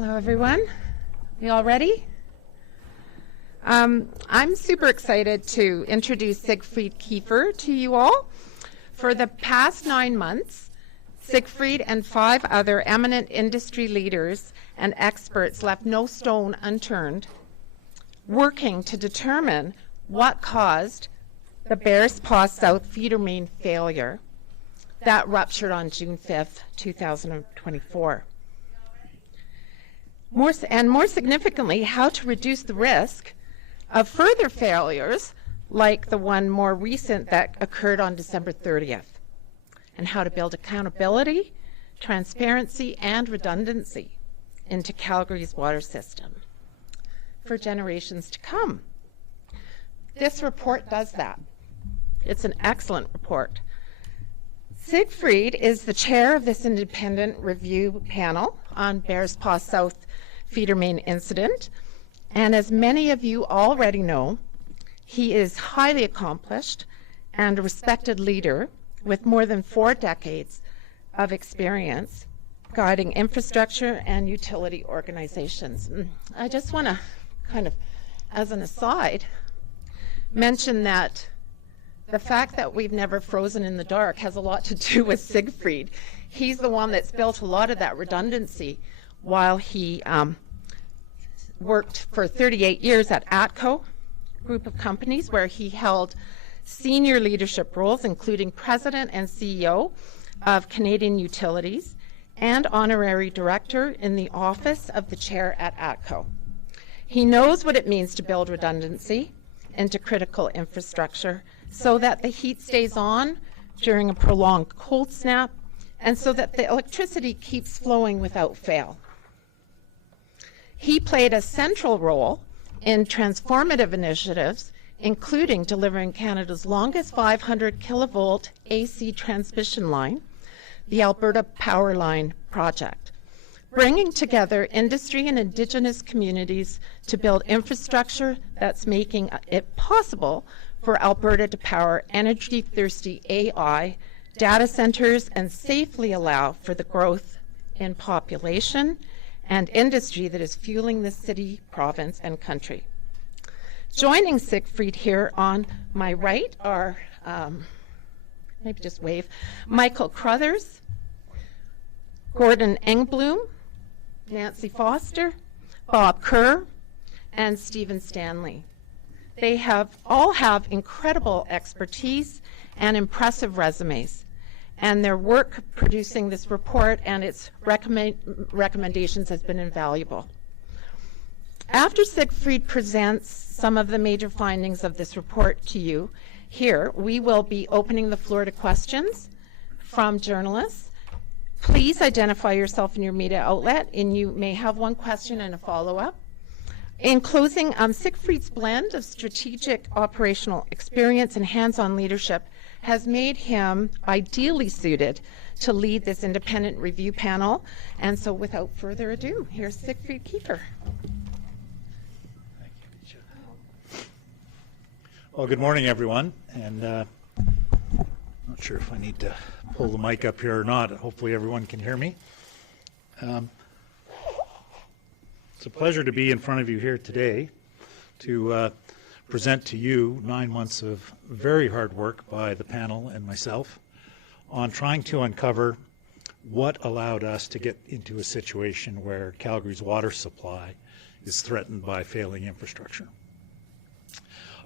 Hello, everyone. We all ready? I'm super excited to introduce Siegfried Keifer to you all. For the past 9 months, Siegfried and 5 other eminent industry leaders and experts left no stone unturned, working to determine what caused the Bearspaw South Feedermain failure that ruptured on June 5th, 2024. More significantly, how to reduce the risk of further failures like the one more recent that occurred on December 30th, and how to build accountability, transparency, and redundancy into Calgary's water system for generations to come. This report does that. It's an excellent report. Siegfried is the chair of this independent review panel on Bearspaw South Feedermain incident, and as many of you already know, he is highly accomplished and a respected leader with more than 4 decades of experience guiding infrastructure and utility organizations. I just want to kind of, as an aside, mention that the fact that we've never frozen in the dark has a lot to do with Siegfried. He's the one that's built a lot of that redundancy while he worked for 38 years at ATCO group of companies, where he held senior leadership roles, including president and CEO of Canadian Utilities and honorary director in the office of the chair at ATCO. He knows what it means to build redundancy into critical infrastructure so that the heat stays on during a prolonged cold snap and so that the electricity keeps flowing without fail. He played a central role in transformative initiatives, including delivering Canada's longest 500 kilovolt AC transmission line, the Alberta Power Line project, bringing together industry and Indigenous communities to build infrastructure that's making it possible for Alberta to power energy-thirsty AI data centers and safely allow for the growth in population and industry that is fueling the city, province, and country. Joining Siegfried here on my right are, maybe just wave, Michael Crothers, Gordon Engblom, Nancy Foster, Bob Kerr, and Stephen Stanley. They all have incredible expertise and impressive resumes, and their work producing this report and its recommendations has been invaluable. After Siegfried presents some of the major findings of this report to you here, we will be opening the floor to questions from journalists. Please identify yourself and your media outlet, and you may have one question and a follow-up. In closing, Siegfried's blend of strategic operational experience and hands-on leadership has made him ideally suited to lead this independent review panel. And so without further ado, here's Siegfried Keifer. Thank you. Well, good morning, everyone. And not sure if I need to pull the mic up here or not. Hopefully everyone can hear me. It's a pleasure to be in front of you here today to present to you 9 months of very hard work by the panel and myself on trying to uncover what allowed us to get into a situation where Calgary's water supply is threatened by failing infrastructure.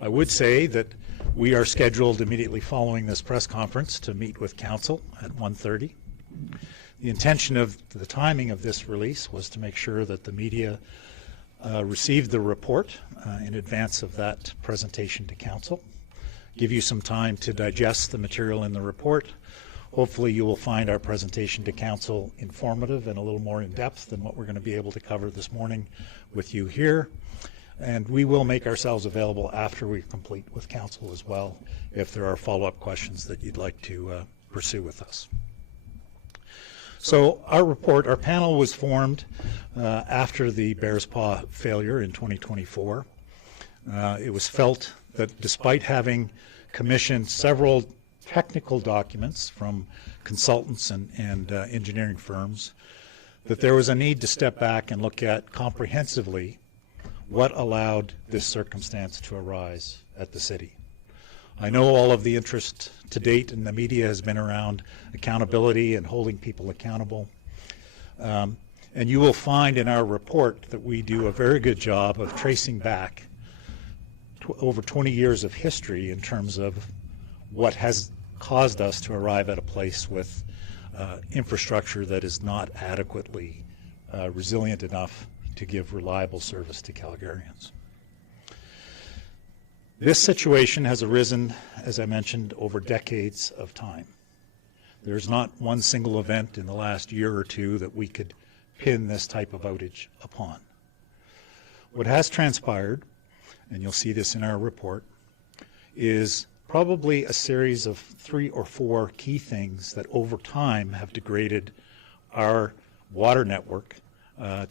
I would say that we are scheduled immediately following this press conference to meet with Council at 1:30. The intention of the timing of this release was to make sure that the media received the report in advance of that presentation to Council, give you some time to digest the material in the report. Hopefully you will find our presentation to Council informative and a little more in depth than what we're going to be able to cover this morning with you here. And we will make ourselves available after we complete with Council as well if there are follow-up questions that you'd like to pursue with us. So our panel was formed after the Bearspaw failure in 2024. It was felt that despite having commissioned several technical documents from consultants and engineering firms, that there was a need to step back and look at comprehensively what allowed this circumstance to arise at the city. I know all of the interest to date in the media has been around accountability and holding people accountable. And you will find in our report that we do a very good job of tracing back over 20 years of history in terms of what has caused us to arrive at a place with infrastructure that is not adequately resilient enough to give reliable service to Calgarians. This situation has arisen, as I mentioned, over decades of time. There's not one single event in the last year or two that we could pin this type of outage upon. What has transpired, and you'll see this in our report, is probably a series of 3 or 4 key things that over time have degraded our water network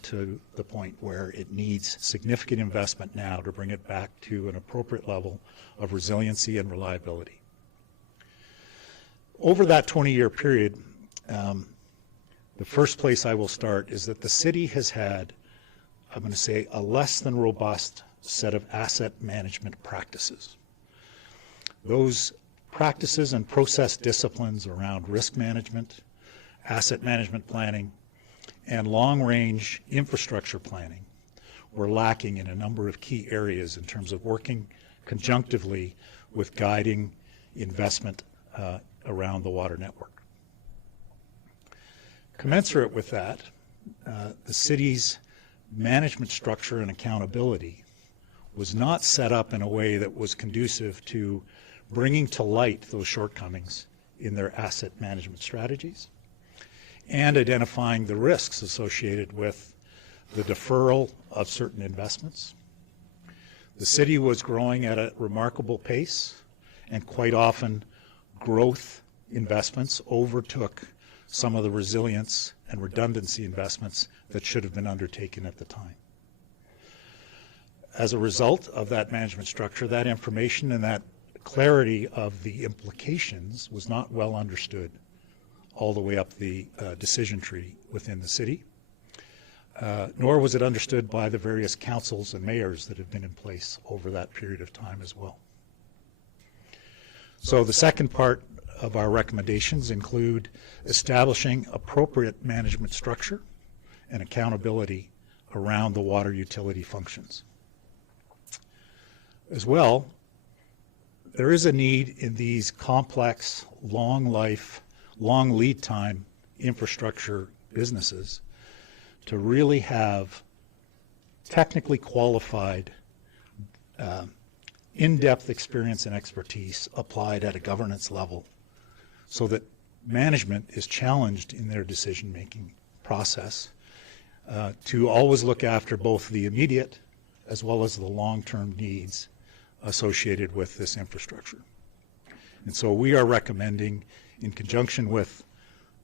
to the point where it needs significant investment now to bring it back to an appropriate level of resiliency and reliability. Over that 20-year period, the first place I will start is that the city has had, I'm going to say, a less than robust set of asset management practices. Those practices and process disciplines around risk management, asset management planning, and long-range infrastructure planning were lacking in a number of key areas in terms of working conjunctively with guiding investment around the water network. Commensurate with that, the city's management structure and accountability was not set up in a way that was conducive to bringing to light those shortcomings in their asset management strategies and identifying the risks associated with the deferral of certain investments. The city was growing at a remarkable pace, and quite often growth investments overtook some of the resilience and redundancy investments that should have been undertaken at the time. As a result of that management structure, that information and that clarity of the implications was not well understood all the way up the decision tree within the city, nor was it understood by the various councils and mayors that have been in place over that period of time as well. So the second part of our recommendations include establishing appropriate management structure and accountability around the water utility functions. As well, there is a need in these complex, long life, long lead time infrastructure businesses to really have technically qualified, in-depth experience and expertise applied at a governance level so that management is challenged in their decision-making process to always look after both the immediate as well as the long-term needs associated with this infrastructure. And so we are recommending, in conjunction with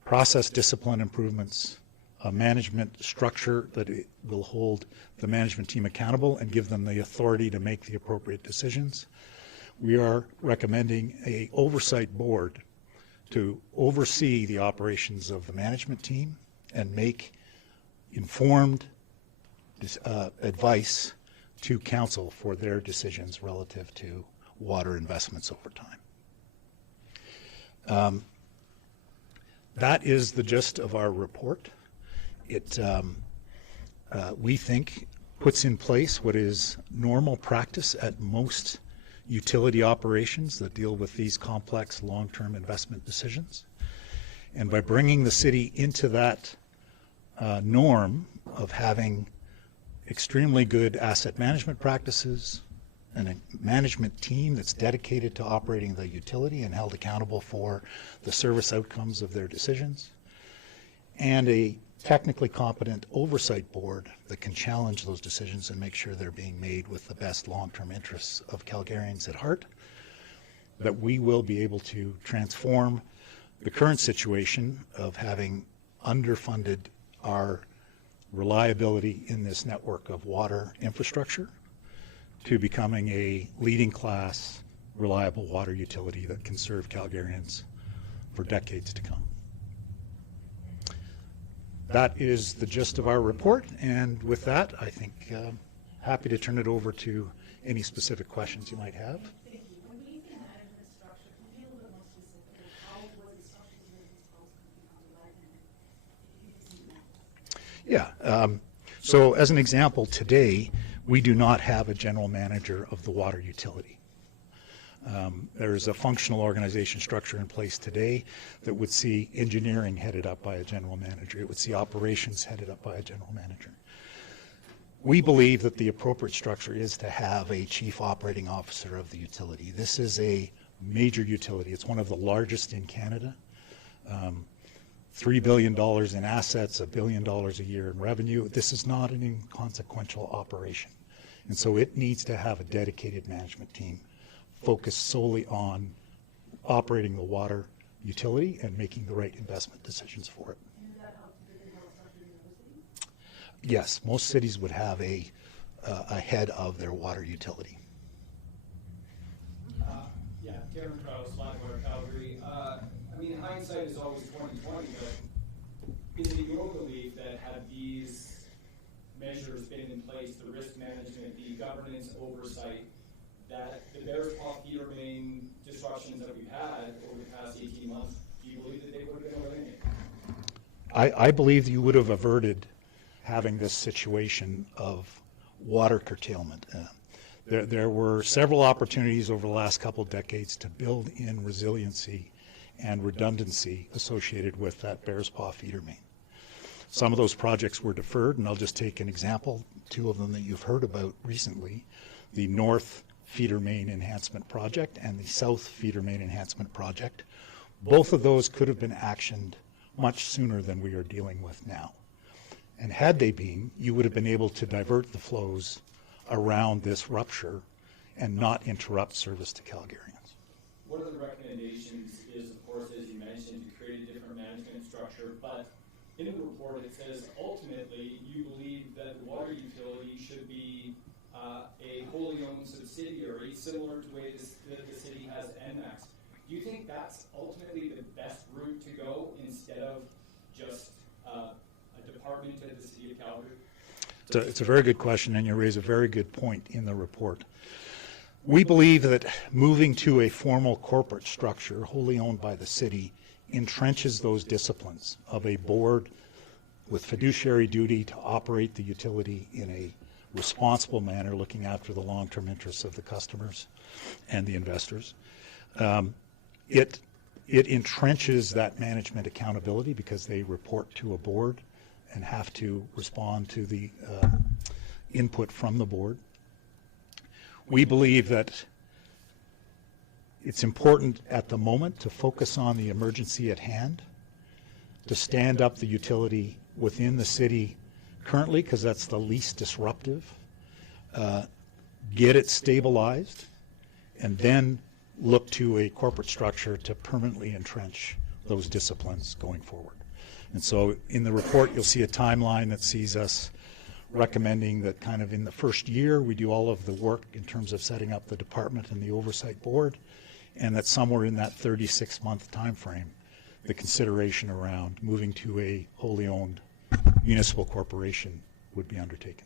process discipline improvements, a management structure that it will hold the management team accountable and give them the authority to make the appropriate decisions. We are recommending an oversight board to oversee the operations of the management team and make informed advice to council for their decisions relative to water investments over time. That is the gist of our report. It, we think, puts in place what is normal practice at most utility operations that deal with these complex long-term investment decisions. And by bringing the city into that norm of having extremely good asset management practices and a management team that's dedicated to operating the utility and held accountable for the service outcomes of their decisions, and a technically competent oversight board that can challenge those decisions and make sure they're being made with the best long-term interests of Calgarians at heart, that we will be able to transform the current situation of having underfunded our reliability in this network of water infrastructure to becoming a leading class, reliable water utility that can serve Calgarians for decades to come. that is the gist of our report, and with that, I think happy to turn it over to any specific questions you might have. Thank you. When you say management structure, can you be a little bit more specific? How was the structure to on the right hand? Yeah. So as an example, today, we do not have a general manager of the water utility. There's a functional organization structure in place today that would see engineering headed up by a general manager. It would see operations headed up by a general manager. We believe that the appropriate structure is to have a chief operating officer of the utility. This is a major utility. It's one of the largest in Canada. $3 billion in assets, $1 billion a year in revenue. This is not an inconsequential operation. And so it needs to have a dedicated management team focused solely on operating the water utility and making the right investment decisions for it. And is that how they have a structure in those cities? Yes, most cities would have a head of their water utility. Yeah, Kevin Krause, Blackwater, Calgary. I mean, hindsight is always 20/20, but is it your belief that had these measures been in place, the risk management, the governance oversight, that the Bearspaw Feedermain disruptions that we've had over the past 18 months, do you believe that they would have been eliminated? I believe you would have averted having this situation of water curtailment. There were several opportunities over the last couple of decades to build in resiliency and redundancy associated with that Bearspaw Feedermain. Some of those projects were deferred, and I'll just take an example, two of them that you've heard about recently, the North Feedermain Enhancement Project and the South Feedermain Enhancement Project. Both of those could have been actioned much sooner than we are dealing with now. And had they been, you would have been able to divert the flows around this rupture and not interrupt service to Calgarians. One of the recommendations is, of course, as you mentioned, to create a different management structure, but in the report it says ultimately you believe that the water utility should be a wholly owned subsidiary, similar to the way the city has NMAX. Do you think that's ultimately the best route to go instead of just a department of the city of Calgary? It's a very good question, and you raise a very good point in the report. We believe that moving to a formal corporate structure wholly owned by the city entrenches those disciplines of a board with fiduciary duty to operate the utility in a responsible manner, looking after the long-term interests of the customers and the investors. It entrenches that management accountability because they report to a board and have to respond to the input from the board. We believe that it's important at the moment to focus on the emergency at hand, to stand up the utility within the city currently, because that's the least disruptive, get it stabilized, and then look to a corporate structure to permanently entrench those disciplines going forward. And so in the report, you'll see a timeline that sees us recommending that kind of in the first year, we do all of the work in terms of setting up the department and the oversight board, and that somewhere in that 36-month time frame, the consideration around moving to a wholly owned municipal corporation would be undertaken.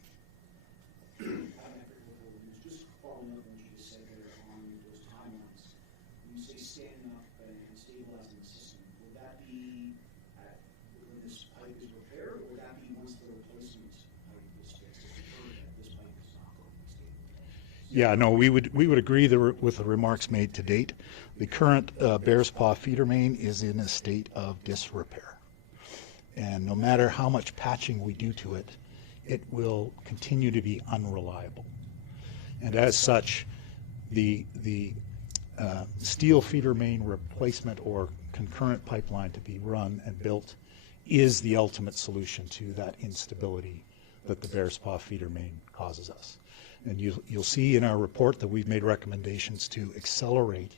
Just following up on what you just said there on those timelines, when you say standing up and stabilizing the system, would that be when this pipe is repaired, or would that be once the replacement pipe is fixed? It's determined that this pipe is not going to be stabilized. Yeah, no, we would agree with the remarks made to date. The current Bearspaw Feedermain is in a state of disrepair. And no matter how much patching we do to it, it will continue to be unreliable. And as such, the steel feeder main replacement or concurrent pipeline to be run and built is the ultimate solution to that instability that the Bearspaw feeder main causes us. And you'll see in our report that we've made recommendations to accelerate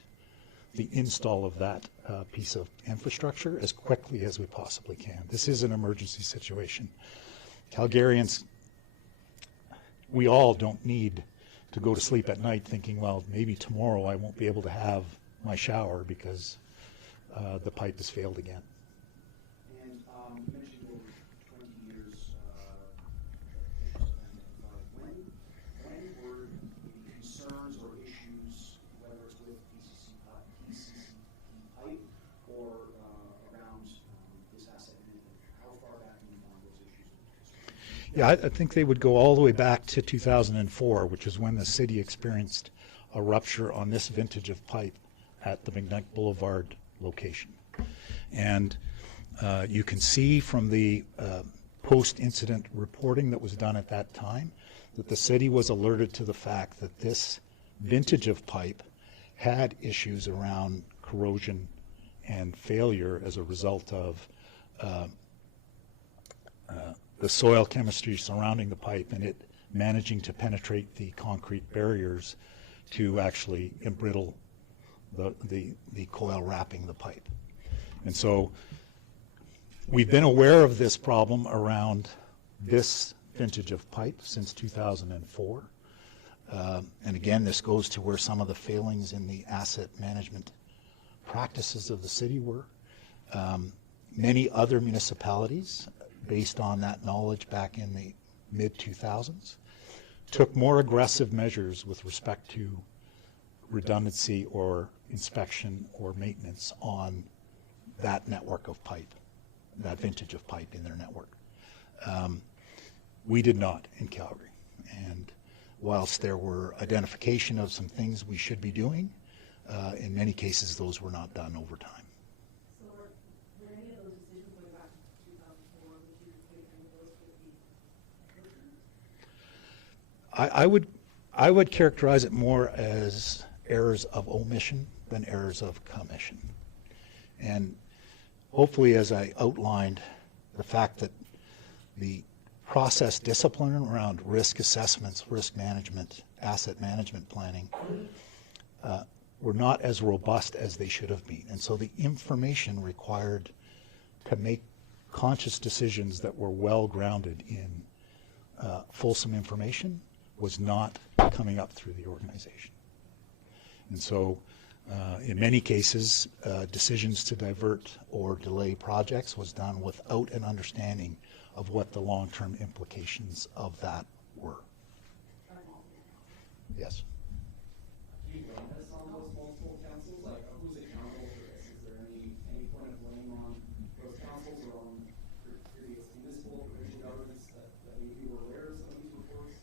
the install of that piece of infrastructure as quickly as we possibly can. This is an emergency situation. Calgarians, we all don't need to go to sleep at night thinking, well, maybe tomorrow I won't be able to have my shower because the pipe has failed again. And you mentioned over Yeah, I think they would go all the way back to 2004, which is when the city experienced a rupture on this vintage of pipe at the McKnight Boulevard location. And you can see from the post-incident reporting that was done at that time that the city was alerted to the fact that this vintage of pipe had issues around corrosion and failure as a result of the soil chemistry surrounding the pipe and it managing to penetrate the concrete barriers to actually embrittle the coil wrapping the pipe. And so we've been aware of this problem around this vintage of pipe since 2004. And again, this goes to where some of the failings in the asset management practices of the city were. Many other municipalities, based on that knowledge back in the mid-2000s, took more aggressive measures with respect to redundancy or inspection or maintenance on that network of pipe, that vintage of pipe in their network. We did not in Calgary. And whilst there were identification of some things we should be doing, in many cases those were not done over time. So were any of those decisions going back to 2004, would you say any of those could be? I would characterize it more as errors of omission than errors of commission. And hopefully, as I outlined, the fact that the process discipline around risk assessments, risk management, asset management planning were not as robust as they should have been. And so the information required to make conscious decisions that were well grounded in fulsome information was not coming up through the organization. And so in many cases, decisions to divert or delay projects was done without an understanding of what the long-term implications of that were. Yes. Do you blame this on those multiple councils? Like, who's accountable for this? Is there any point of blame on those councils or on previous municipal or provincial governments that maybe were aware of some of these reports?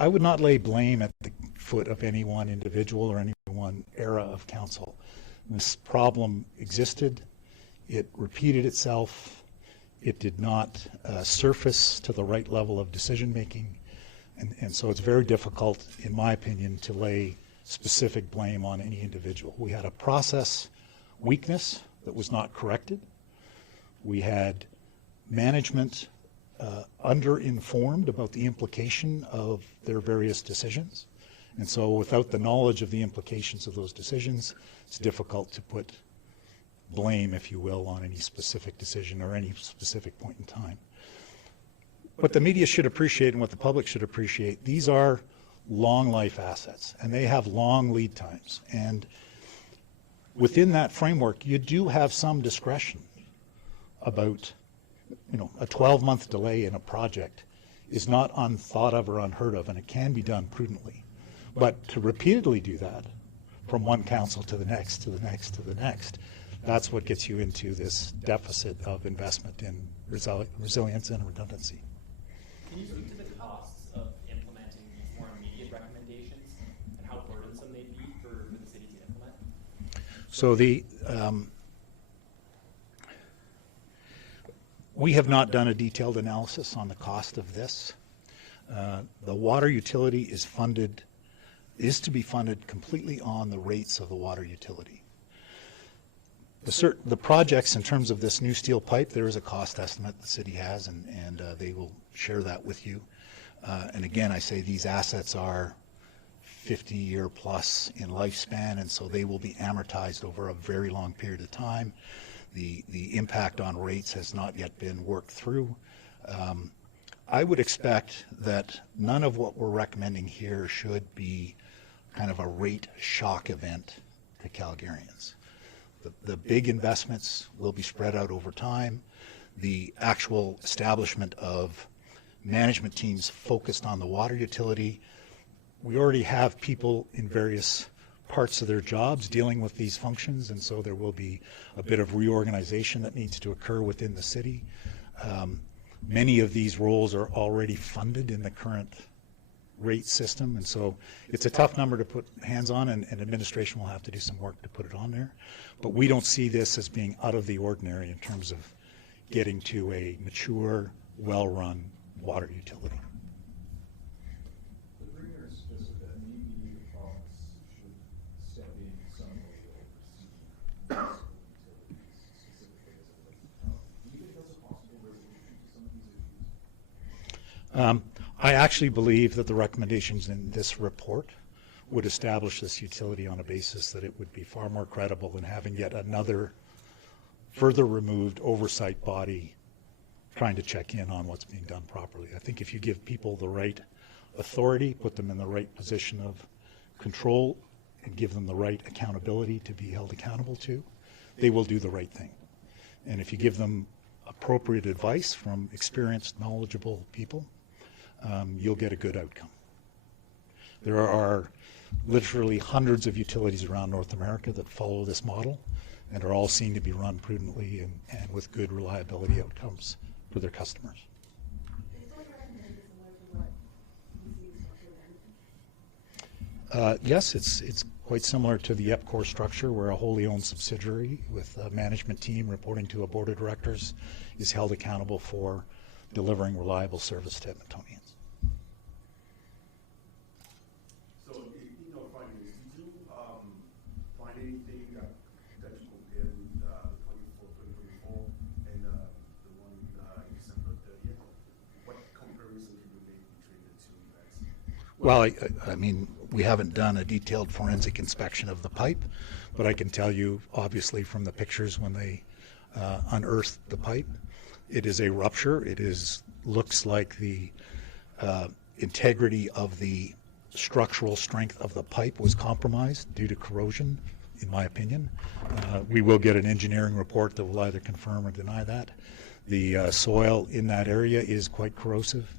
I would not lay blame at the foot of any one individual or any one era of council. This problem existed. It repeated itself. It did not surface to the right level of decision making. And so it's very difficult, in my opinion, to lay specific blame on any individual. We had a process weakness that was not corrected. We had management under-informed about the implication of their various decisions. And so without the knowledge of the implications of those decisions, it's difficult to put blame, if you will, on any specific decision or any specific point in time. What the media should appreciate and what the public should appreciate, these are long life assets and they have long lead times. And within that framework, you do have some discretion about, a 12-month delay in a project is not unthought of or unheard of, and it can be done prudently. But to repeatedly do that from one council to the next, to the next, to the next, that's what gets you into this deficit of investment in resilience and redundancy. Can you speak to the costs of implementing these more immediate recommendations and how burdensome they'd be for the city to implement? So we have not done a detailed analysis on the cost of this. The water utility is to be funded completely on the rates of the water utility. The projects in terms of this new steel pipe, there is a cost estimate the city has, and they will share that with you. And again, I say these assets are 50-year plus in lifespan, and so they will be amortized over a very long period of time. The impact on rates has not yet been worked through. I would expect that none of what we're recommending here should be kind of a rate shock event to Calgarians. The big investments will be spread out over time. The actual establishment of management teams focused on the water utility, we already have people in various parts of their jobs dealing with these functions, and so there will be a bit of reorganization that needs to occur within the city. Many of these roles are already funded in the current rate system, and so it's a tough number to put hands on, and administration will have to do some work to put it on there. But we don't see this as being out of the ordinary in terms of getting to a mature, well-run water utility. The premier suggested that maybe the province should step in some way to oversee utilities specifically as it relates to power. Do you think that's a possible resolution to some of these issues? I actually believe that the recommendations in this report would establish this utility on a basis that it would be far more credible than having yet another further removed oversight body trying to check in on what's being done properly. I think if you give people the right authority, put them in the right position of control, and give them the right accountability to be held accountable to, they will do the right thing. And if you give them appropriate advice from experienced, knowledgeable people, you'll get a good outcome. There are literally hundreds of utilities around North America that follow this model and are all seen to be run prudently and with good reliability outcomes for their customers. It's like recommended similar to what BC structure then? Yes, it's quite similar to the EPCOR structure, where a wholly owned subsidiary with a management team reporting to a board of directors is held accountable for delivering reliable service to Edmontonians. So, in your findings, did you find anything that you compared with the 2024 and the one in December 30th? What comparison can you make between the two events? Well, I mean, we haven't done a detailed forensic inspection of the pipe, but I can tell you, obviously, from the pictures when they unearthed the pipe, it is a rupture. It looks like the integrity of the structural strength of the pipe was compromised due to corrosion, in my opinion. We will get an engineering report that will either confirm or deny that. The soil in that area is quite corrosive,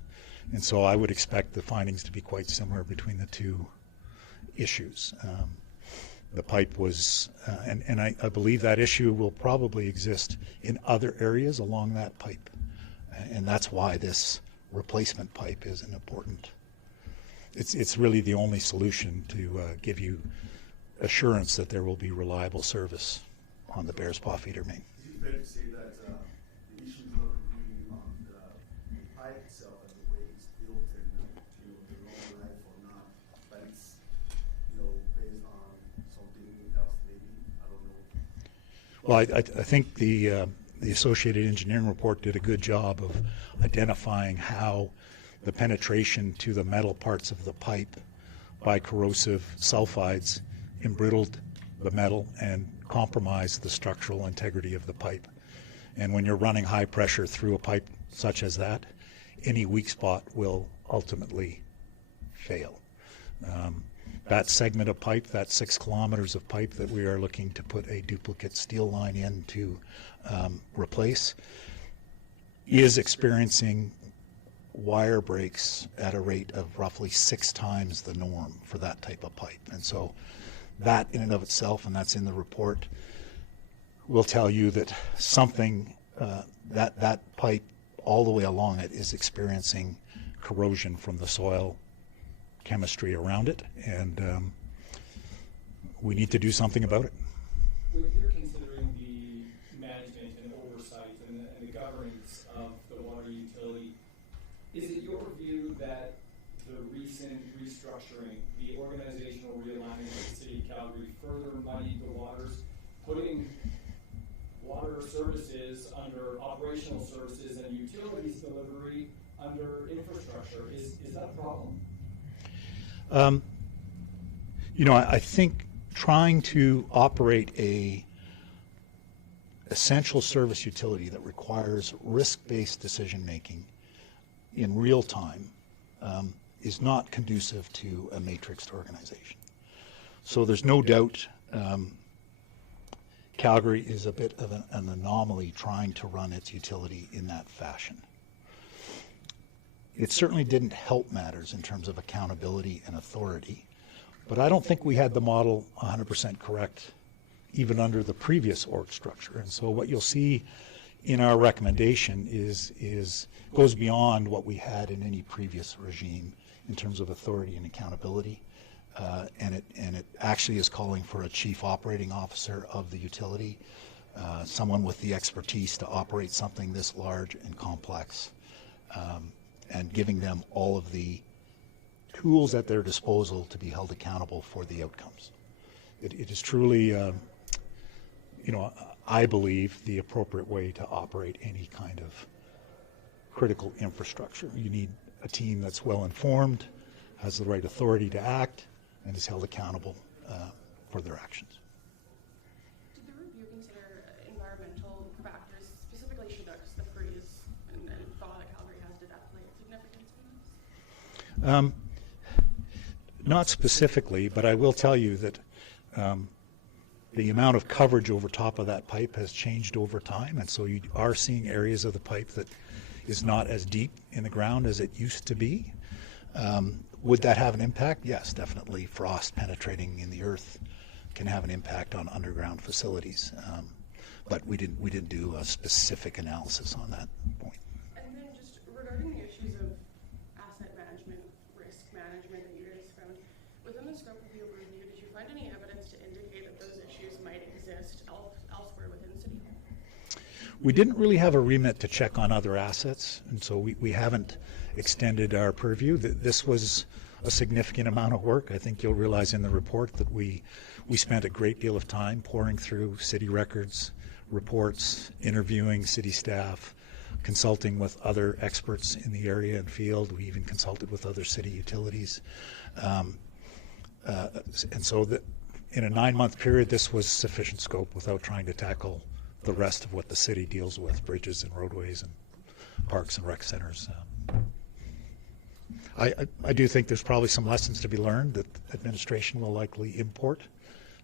and so I would expect the findings to be quite similar between the two issues. The pipe was, and I believe that issue will probably exist in other areas along that pipe. And that's why this replacement pipe is an important, it's really the only solution to give you assurance that there will be reliable service on the Bearspaw Feedermain. Is it fair to say that the issue is not really on the pipe itself and the way it's built and the long life or not, but it's based on something else maybe? I don't know. Well, I think the Associated Engineering Report did a good job of identifying how the penetration to the metal parts of the pipe by corrosive sulfides embrittled the metal and compromised the structural integrity of the pipe. And when you're running high pressure through a pipe such as that, any weak spot will ultimately fail. That segment of pipe, that 6 kilometers of pipe that we are looking to put a duplicate steel line in to replace, is experiencing wire breaks at a rate of roughly 6 times the norm for that type of pipe. And so that in and of itself, and that's in the report, will tell you that something, that pipe all the way along it is experiencing corrosion from the soil chemistry around it, and we need to do something about it. When you're considering the management and oversight and the governance of the water utility, is it your view that the recent restructuring, the organizational realignment of the City of Calgary further muddied the waters, putting water services under operational services and utilities delivery under infrastructure? Is that a problem? I think trying to operate a essential service utility that requires risk-based decision-making in real time is not conducive to a matrixed organization. So there's no doubt Calgary is a bit of an anomaly trying to run its utility in that fashion. It certainly didn't help matters in terms of accountability and authority, but I don't think we had the model 100% correct even under the previous org structure. And so what you'll see in our recommendation goes beyond what we had in any previous regime in terms of authority and accountability, and it actually is calling for a chief operating officer of the utility, someone with the expertise to operate something this large and complex, and giving them all of the tools at their disposal to be held accountable for the outcomes. It is truly, I believe, the appropriate way to operate any kind of critical infrastructure. You need a team that's well informed, has the right authority to act, and is held accountable for their actions. Did the review consider environmental factors, specifically Chinook's, the freeze and thaw that Calgary has? Did that play a significance in this? Not specifically, but I will tell you that the amount of coverage over top of that pipe has changed over time, and so you are seeing areas of the pipe that is not as deep in the ground as it used to be. Would that have an impact? Yes, definitely. Frost penetrating in the earth can have an impact on underground facilities, but we didn't do a specific analysis on that point. And then just regarding the issues of asset management, risk management that you guys found, within the scope of your review, did you find any evidence to indicate that those issues might exist elsewhere within the city? We didn't really have a remit to check on other assets, and so we haven't extended our purview. This was a significant amount of work. I think you'll realize in the report that we spent a great deal of time pouring through city records, reports, interviewing city staff, consulting with other experts in the area and field. We even consulted with other city utilities. And so in a 9-month period, this was sufficient scope without trying to tackle the rest of what the city deals with, bridges and roadways and parks and rec centers. I do think there's probably some lessons to be learned that administration will likely import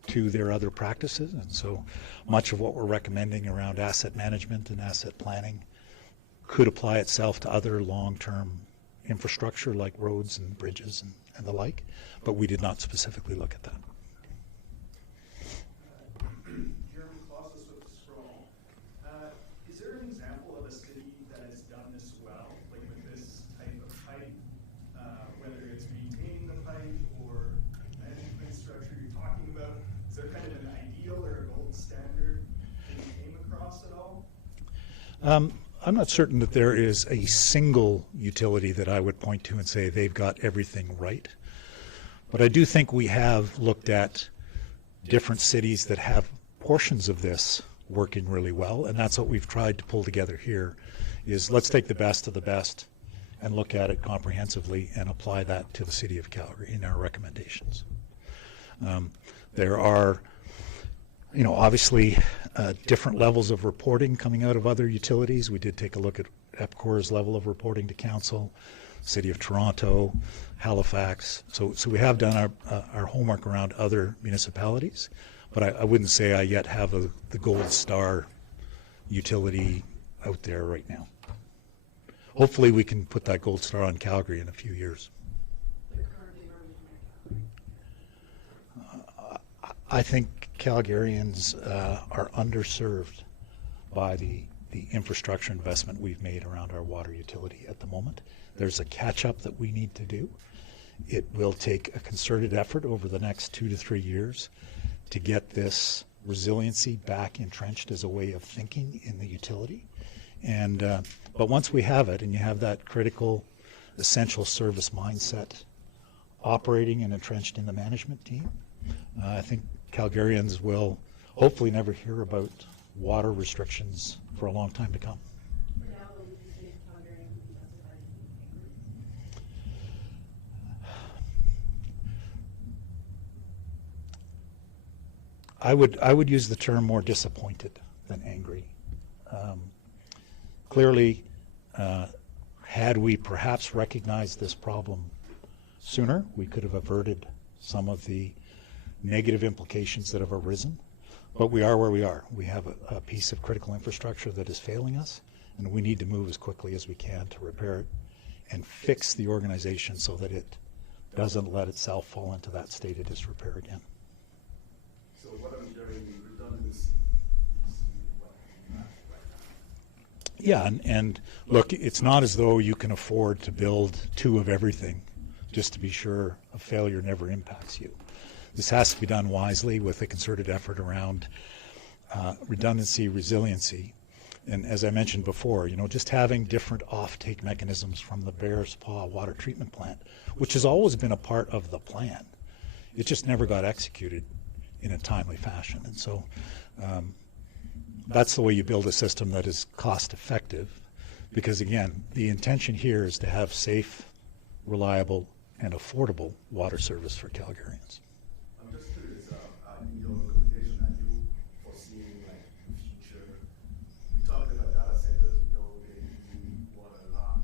to their other practices, and so much of what we're recommending around asset management and asset planning could apply itself to other long-term infrastructure like roads and bridges and the like, but we did not specifically look at that. Is there an example of a city that has done this well, like with this type of pipe, whether it's maintaining the pipe or management structure you're talking about? Is there kind of an ideal or a gold standard that you came across at all? I'm not certain that there is a single utility that I would point to and say they've got everything right. But I do think we have looked at different cities that have portions of this working really well, and that's what we've tried to pull together here, is let's take the best of the best and look at it comprehensively and apply that to the city of Calgary in our recommendations. There are, obviously different levels of reporting coming out of other utilities. We did take a look at EPCOR's level of reporting to council, City of Toronto, Halifax. So we have done our homework around other municipalities, but I wouldn't say I yet have the gold star utility out there right now. Hopefully we can put that gold star on Calgary in a few years. I think Calgarians are underserved by the infrastructure investment we've made around our water utility at the moment. There's a catch-up that we need to do. It will take a concerted effort over the next 2 to 3 years to get this resiliency back entrenched as a way of thinking in the utility. And but once we have it, and you have that critical, essential service mindset operating and entrenched in the management team, I think Calgarians will hopefully never hear about water restrictions for a long time to come. For now, what would you say to Calgarians would be justified to be angry? I would use the term more disappointed than angry. Clearly, had we perhaps recognized this problem sooner, we could have averted some of the negative implications that have arisen. But we are where we are. We have a piece of critical infrastructure that is failing us, and we need to move as quickly as we can to repair it and fix the organization so that it doesn't let itself fall into that state of disrepair again. So what I'm hearing, redundancy is what you have right Yeah, and look, it's not as though you can afford to build 2 of everything just to be sure a failure never impacts you. This has to be done wisely with a concerted effort around redundancy, resiliency. And as I mentioned before, just having different offtake mechanisms from the Bearspaw water treatment plant, which has always been a part of the plan. It just never got executed in a timely fashion. And so that's the way you build a system that is cost effective, because again, the intention here is to have safe, reliable, and affordable water service for Calgarians. I'm just curious, in your recommendation, are you foreseeing like in future, we talked about data centers, we know they need water a lot.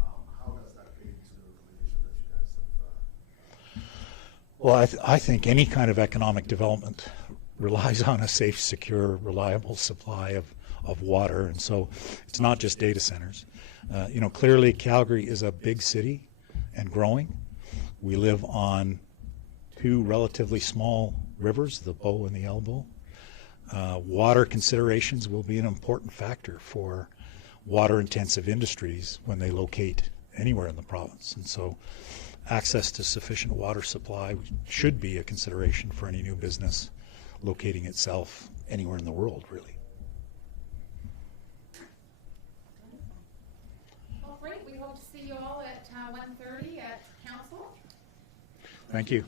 How does that fit into the recommendation that you guys have? Well, I think any kind of economic development relies on a safe, secure, reliable supply of water, and so it's not just data centers. Clearly Calgary is a big city and growing. We live on 2 relatively small rivers, the Bow and the Elbow. Water considerations will be an important factor for water-intensive industries when they locate anywhere in the province, and so access to sufficient water supply should be a consideration for any new business locating itself anywhere in the world, really. Well, great. We hope to see you all at 1:30 at council. Thank you.